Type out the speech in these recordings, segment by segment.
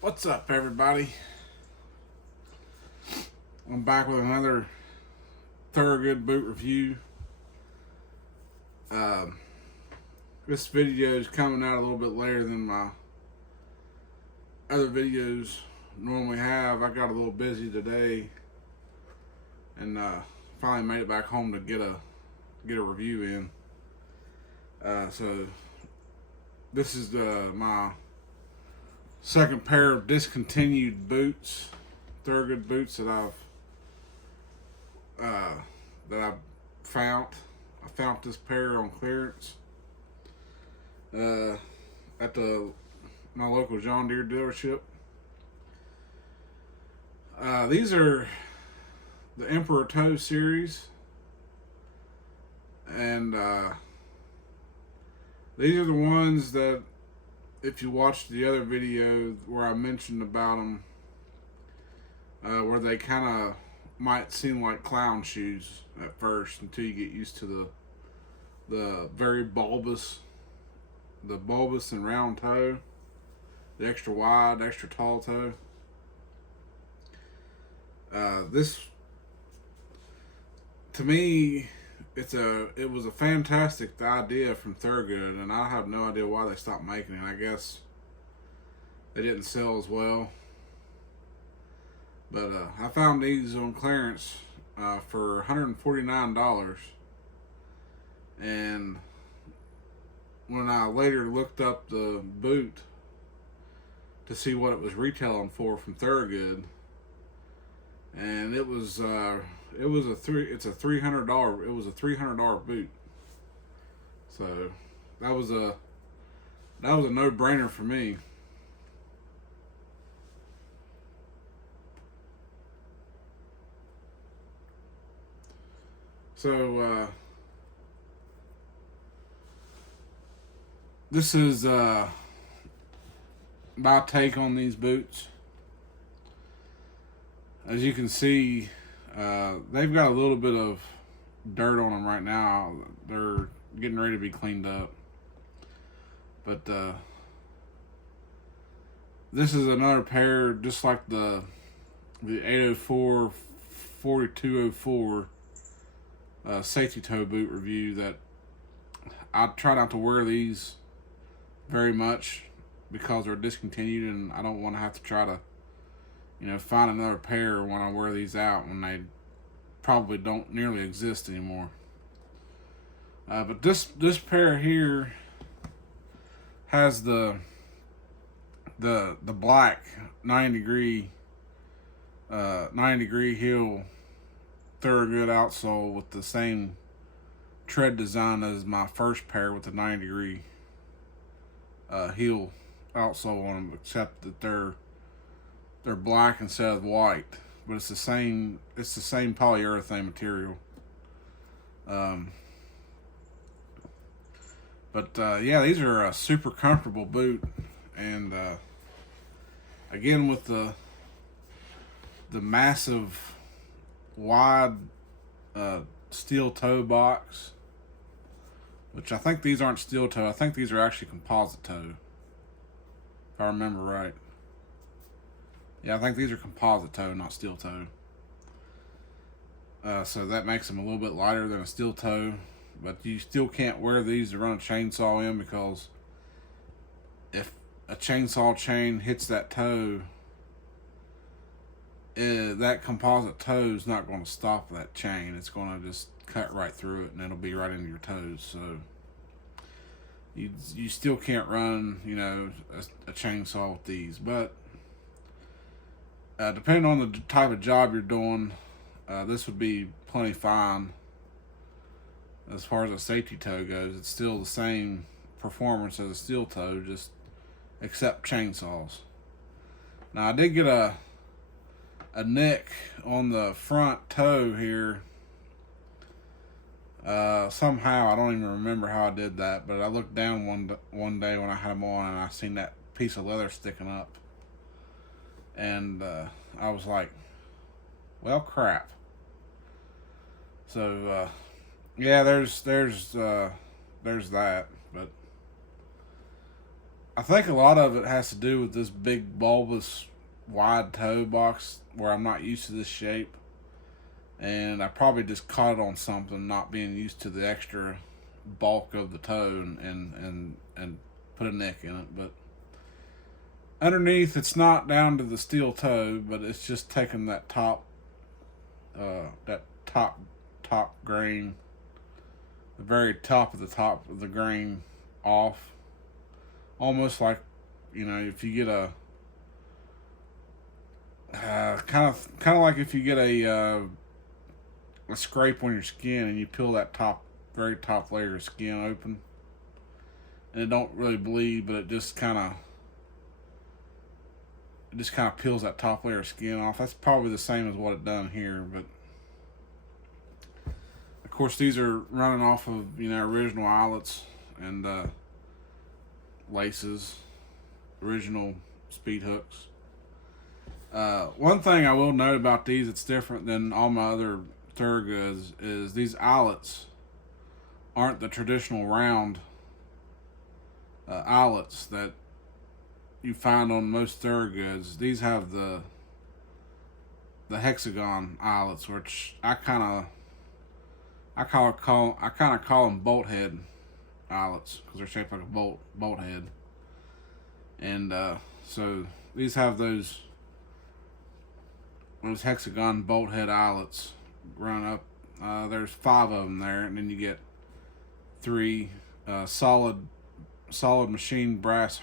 What's up, everybody? I'm back with another Thorogood boot review. This video is coming out a little bit later than my other videos normally have. I got a little busy today, and finally made it back home to get a review in. So this is my second pair of discontinued boots, Thorogood boots that I've found. I found this pair on clearance at my local John Deere dealership. These are the Emperor Toe series, and these are the ones that, if you watched the other video where I mentioned about them, where they kind of might seem like clown shoes at first until you get used to the very bulbous and round toe, the extra wide, extra tall toe. This, to me, it was a fantastic idea from Thorogood, and I have no idea why they stopped making it. I guess they didn't sell as well. But I found these on clearance for $149, and when I later looked up the boot to see what it was retailing for from Thorogood, and it was a $300 boot. So that was a no-brainer for me. So this is my take on these boots. As you can see, they've got a little bit of dirt on them right now. They're getting ready to be cleaned up. But this is another pair, just like the 804 4204 safety toe boot review, that I try not to wear these very much because they're discontinued, and I don't want to have to try to find another pair when I wear these out when they probably don't nearly exist anymore. But this pair here has the black 90 degree heel Thorogood outsole with the same tread design as my first pair with the 90 degree heel outsole on them, except that they're black instead of white, but it's the same polyurethane material. Yeah, these are a super comfortable boot, and again, with the massive wide steel toe box, which I think these aren't steel toe. I think these are actually composite toe, if I remember right. Yeah, I think these are composite toe, not steel toe. So that makes them a little bit lighter than a steel toe, but you still can't wear these to run a chainsaw in, because if a chainsaw chain hits that toe, that composite toe is not going to stop that chain. It's going to just cut right through it, and it'll be right into your toes. So you still can't run a chainsaw with these. But depending on the type of job you're doing, this would be plenty fine. As far as a safety toe goes, it's still the same performance as a steel toe, just except chainsaws. Now, I did get a nick on the front toe here. Somehow, I don't even remember how I did that, but I looked down one day when I had them on, and I seen that piece of leather sticking up, and I was like, well, crap. So yeah, there's that. But I think a lot of it has to do with this big bulbous wide toe box where I'm not used to this shape, and I probably just caught it on something, not being used to the extra bulk of the toe, and put a nick in it. But underneath, it's not down to the steel toe, but it's just taking that top grain, the very top of the grain off. Almost like, if you get a kind of like if you get a scrape on your skin and you peel that very top layer of skin open, and it don't really bleed, but it just kind of peels that top layer of skin off. That's probably the same as what it done here, but of course these are running off of original eyelets and laces, original speed hooks. One thing I will note about these that's different than all my other Thorogoods is these eyelets aren't the traditional round eyelets that you find on most Thorogoods. These have the hexagon eyelets, which I kind of call them bolt head eyelets because they're shaped like a bolt head, and so these have those hexagon bolt head eyelets run up. There's 5 of them there, and then you get 3 solid machine brass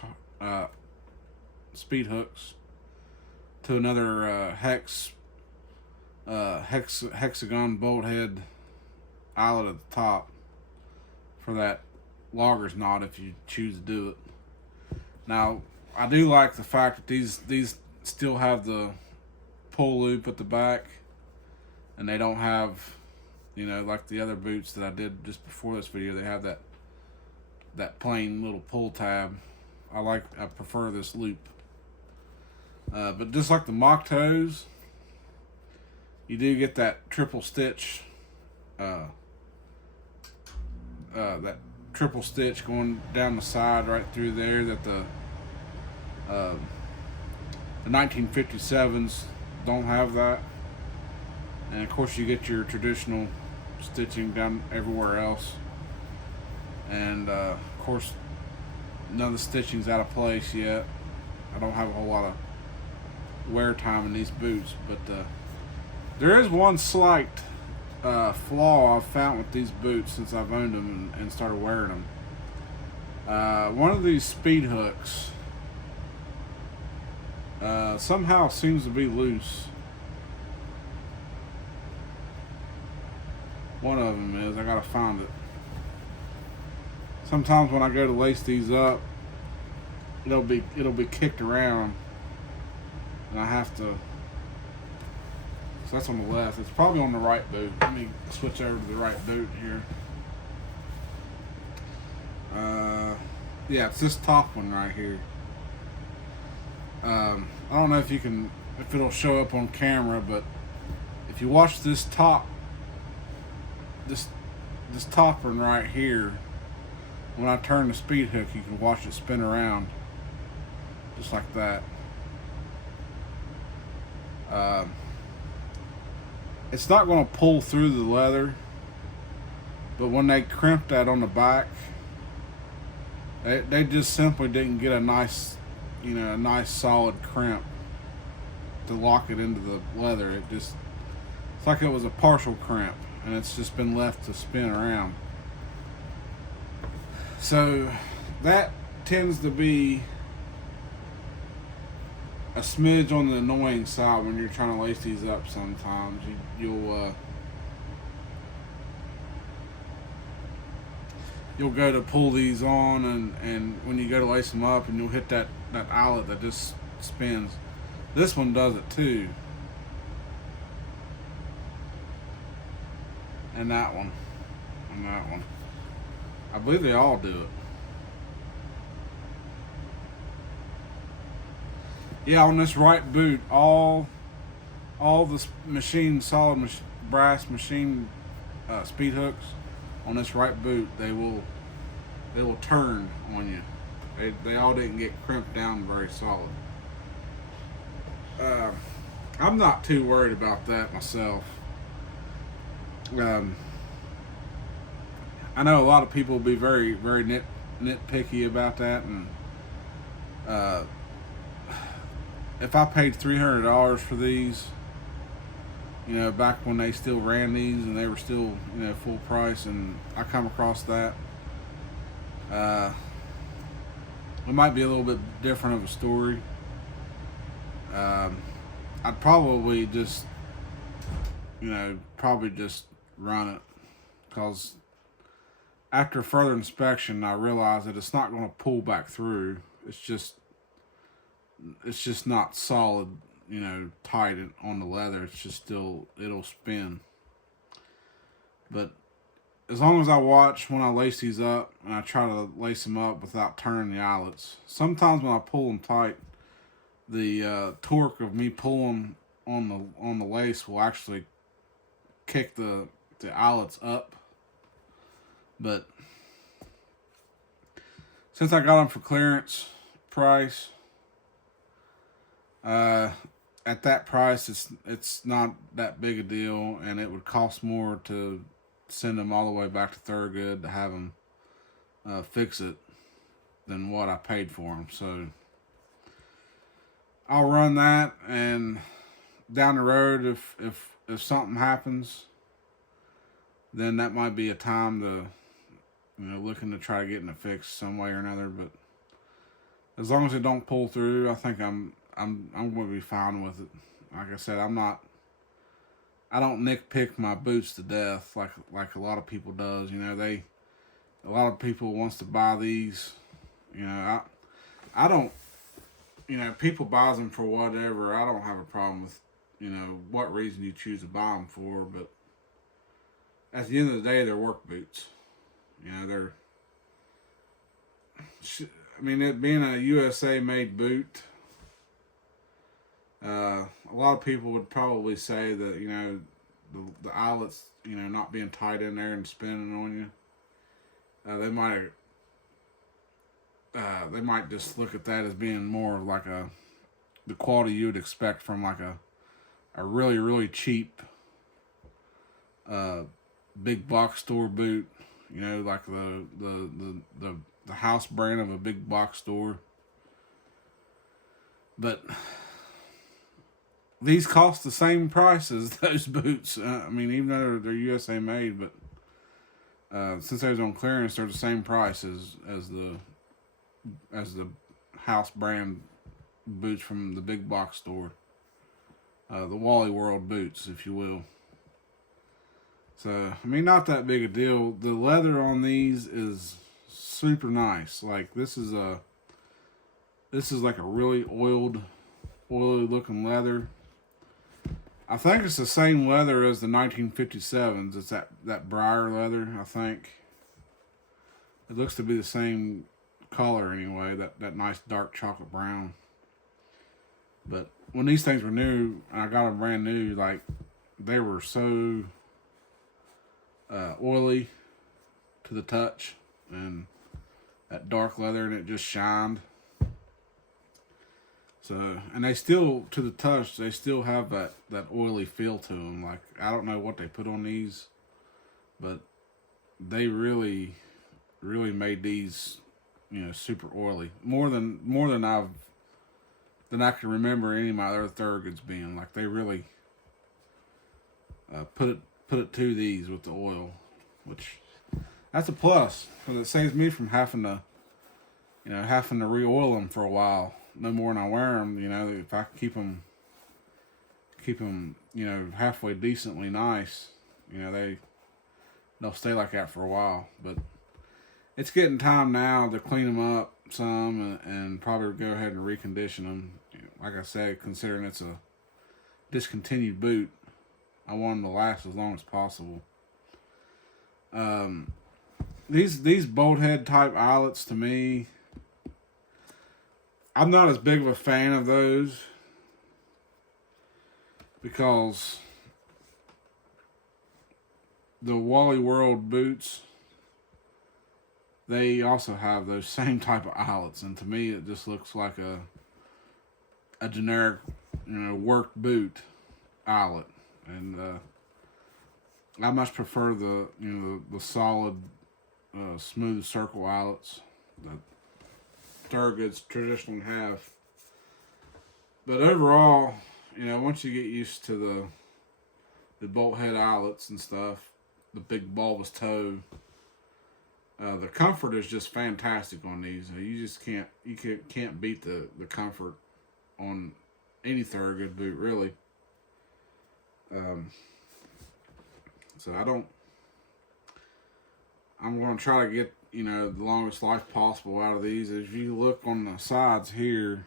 speed hooks to another hexagon bolt head eyelet at the top for that logger's knot if you choose to do it. Now, I do like the fact that these still have the pull loop at the back, and they don't have, like the other boots that I did just before this video. They have that plain little pull tab. I prefer this loop. But just like the mock toes, you do get that triple stitch. That triple stitch going down the side right through there that the 1957s don't have that. And of course you get your traditional stitching down everywhere else. And of course none of the stitching's out of place yet. I don't have a whole lot of wear time in these boots, but there is one slight flaw I've found with these boots since I've owned them and started wearing them. One of these speed hooks somehow seems to be loose. One of them is. I gotta find it. Sometimes when I go to lace these up, it'll be kicked around, and I have to. So that's on the left. It's probably on the right boot. Let me switch over to the right boot here. Yeah, it's this top one right here. I don't know if it'll show up on camera, but if you watch this top one right here, when I turn the speed hook, you can watch it spin around, just like that. It's not going to pull through the leather, but when they crimp that on the back, they just simply didn't get a nice solid crimp to lock it into the leather. It's like it was a partial crimp, and it's just been left to spin around. So that tends to be a smidge on the annoying side when you're trying to lace these up. Sometimes you'll go to pull these on, and when you go to lace them up, and you'll hit that eyelet that just spins. This one does it too, and that one, I believe they all do it. Yeah, on this right boot, all the brass machine speed hooks on this right boot, they will turn on you They all didn't get crimped down very solid. Uh, I'm not too worried about that myself. Um, I know a lot of people will be very nitpicky about that, and uh, if I paid $300 for these, back when they still ran these and they were still, full price, and I come across that, uh, it might be a little bit different of a story. I'd probably just, probably just run it, because after further inspection, I realized that it's not going to pull back through. It's just not solid, tight on the leather. It's just still, it'll spin. But as long as I watch when I lace these up, and I try to lace them up without turning the eyelets. Sometimes when I pull them tight, the torque of me pulling on the lace will actually kick the eyelets up. But since I got them for clearance price, at that price, it's not that big a deal, and it would cost more to send them all the way back to Thorogood to have them fix it than what I paid for them. So I'll run that, and down the road, if something happens, then that might be a time to, looking to try getting it fixed some way or another. But as long as it don't pull through, I think I'm going to be fine with it. Like I said, I don't nitpick my boots to death like a lot of people does. A lot of people wants to buy these. I don't. People buys them for whatever. I don't have a problem with what reason you choose to buy them for, but at the end of the day, they're work boots. They're. It being a USA made boot. A lot of people would probably say that the eyelets not being tight in there and spinning on you. They might just look at that as being more like the quality you would expect from like a really cheap big box store boot. Like the house brand of a big box store. But these cost the same price as those boots. Even though they're USA made, but since they was on clearance, they're the same price as the house brand boots from the big box store. The Wally World boots, if you will. So, not that big a deal. The leather on these is super nice. Like, this is like a really oily looking leather. I think it's the same leather as the 1957s. It's that briar leather, I think. It looks to be the same color anyway, that nice dark chocolate brown. But when these things were new, and I got them brand new, like, they were so oily to the touch, and that dark leather, and it just shined. So, and they still, to the touch, they still have that oily feel to them. Like, I don't know what they put on these, but they really made these, super oily. More than I can remember any of my other Thorogoods being. Like, they really put it to these with the oil, which that's a plus, because it saves me from having to re-oil them for a while. No more than I wear them. If I keep them, halfway decently nice, they'll stay like that for a while. But it's getting time now to clean them up some and probably go ahead and recondition them. Like I said, considering it's a discontinued boot, I want them to last as long as possible. These bolt head type eyelets, to me, I'm not as big of a fan of those, because the Wally World boots, they also have those same type of eyelets, and to me, it just looks like a generic, work boot eyelet, and I much prefer the solid, smooth circle eyelets that Thorogoods traditionally have. But overall, once you get used to the bolt head eyelets and stuff, the big bulbous toe, the comfort is just fantastic on these. You just can't beat the comfort on any Thorogood boot, really. So I'm going to try to get the longest life possible out of these. If you look on the sides here,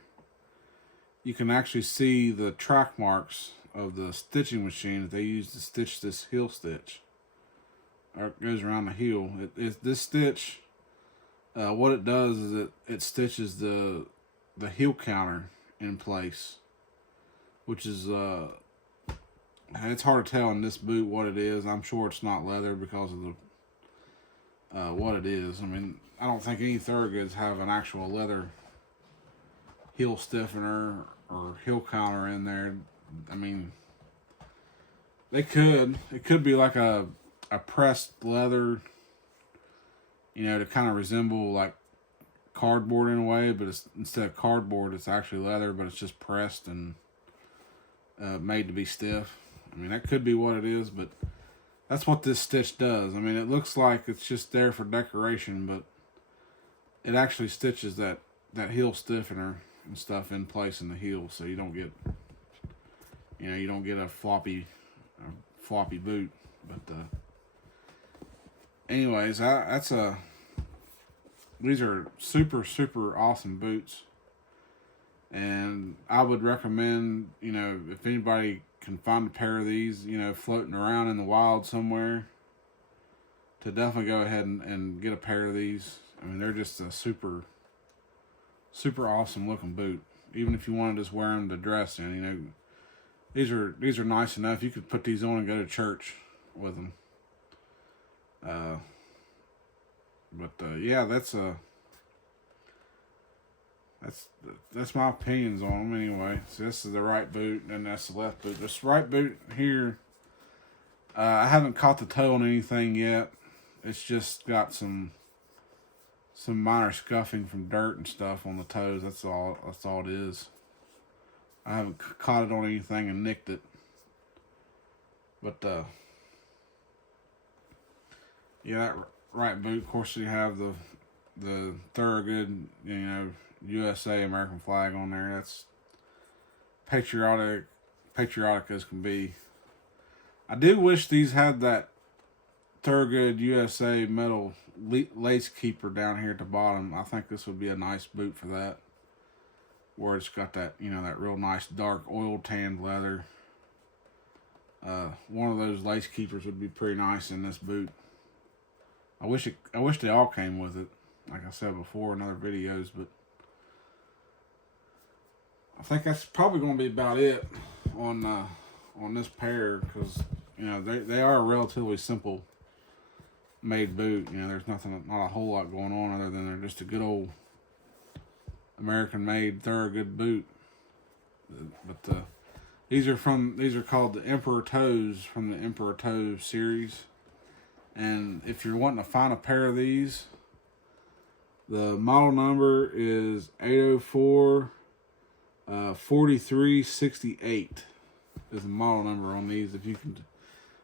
you can actually see the track marks of the stitching machine that they use to stitch this heel stitch. It goes around the heel. This stitch, what it does is it stitches the heel counter in place, which is it's hard to tell in this boot what it is. I'm sure it's not leather because of the what it is. I mean, I don't think any Thorogoods have an actual leather heel stiffener or heel counter in there. I mean, they could. It could be like a pressed leather, to kind of resemble like cardboard in a way, but instead of cardboard, it's actually leather, but it's just pressed and made to be stiff. I mean, that could be what it is, but that's what this stitch does. I mean, it looks like it's just there for decoration, but it actually stitches that heel stiffener and stuff in place in the heel, so you don't get a floppy boot. But anyways, these are super awesome boots, and I would recommend, if anybody can find a pair of these, floating around in the wild somewhere, to definitely go ahead and get a pair of these. I mean, they're just a super awesome looking boot. Even if you want to just wear them to dress in, these are nice enough. You could put these on and go to church with them. Yeah, that's my opinions on them anyway. So this is the right boot, and that's the left boot. This right boot here, I haven't caught the toe on anything yet. It's just got some minor scuffing from dirt and stuff on the toes. That's all it is. I haven't caught it on anything and nicked it. But yeah, that right boot. Of course, you have the Thorogood, USA American flag on there. That's patriotic as can be. I do wish these had that Thorogood USA metal lace keeper down here at the bottom. I think this would be a nice boot for that, where it's got that that real nice dark oil tanned leather. One of those lace keepers would be pretty nice in this boot. I wish they all came with it, like I said before in other videos, but I think that's probably going to be about it on this pair, because they are a relatively simple made boot. There's not a whole lot going on other than they're just a good old American made Thorogood boot. But these are called the Emperor Toes, from the Emperor Toe series. And if you're wanting to find a pair of these, the model number is 804 4368 is the model number on these. If you can,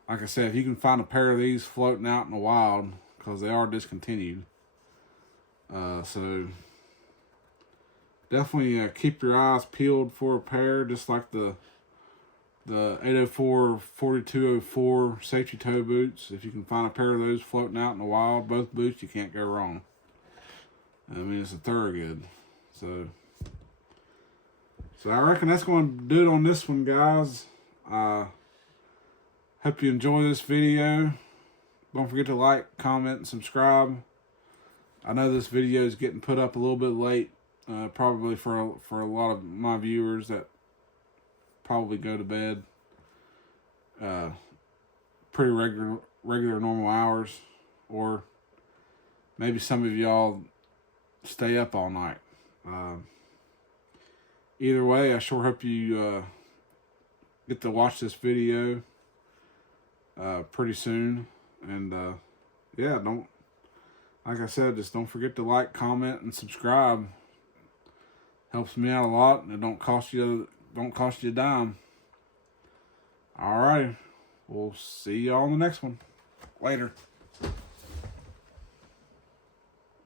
like I said, if you can find a pair of these floating out in the wild, because they are discontinued, so definitely keep your eyes peeled for a pair, just like the 804 4204 safety toe boots. If you can find a pair of those floating out in the wild, both boots, you can't go wrong. I mean, it's a Thorogood. So I reckon that's going to do it on this one, guys. Hope you enjoy this video. Don't forget to like, comment, and subscribe. I know this video is getting put up a little bit late, probably for a lot of my viewers that probably go to bed pretty regular normal hours, or maybe some of y'all stay up all night. Either way, I sure hope you get to watch this video pretty soon. And yeah, like I said, just don't forget to like, comment, and subscribe. Helps me out a lot, and it don't cost you a dime. All right, we'll see y'all on the next one. Later.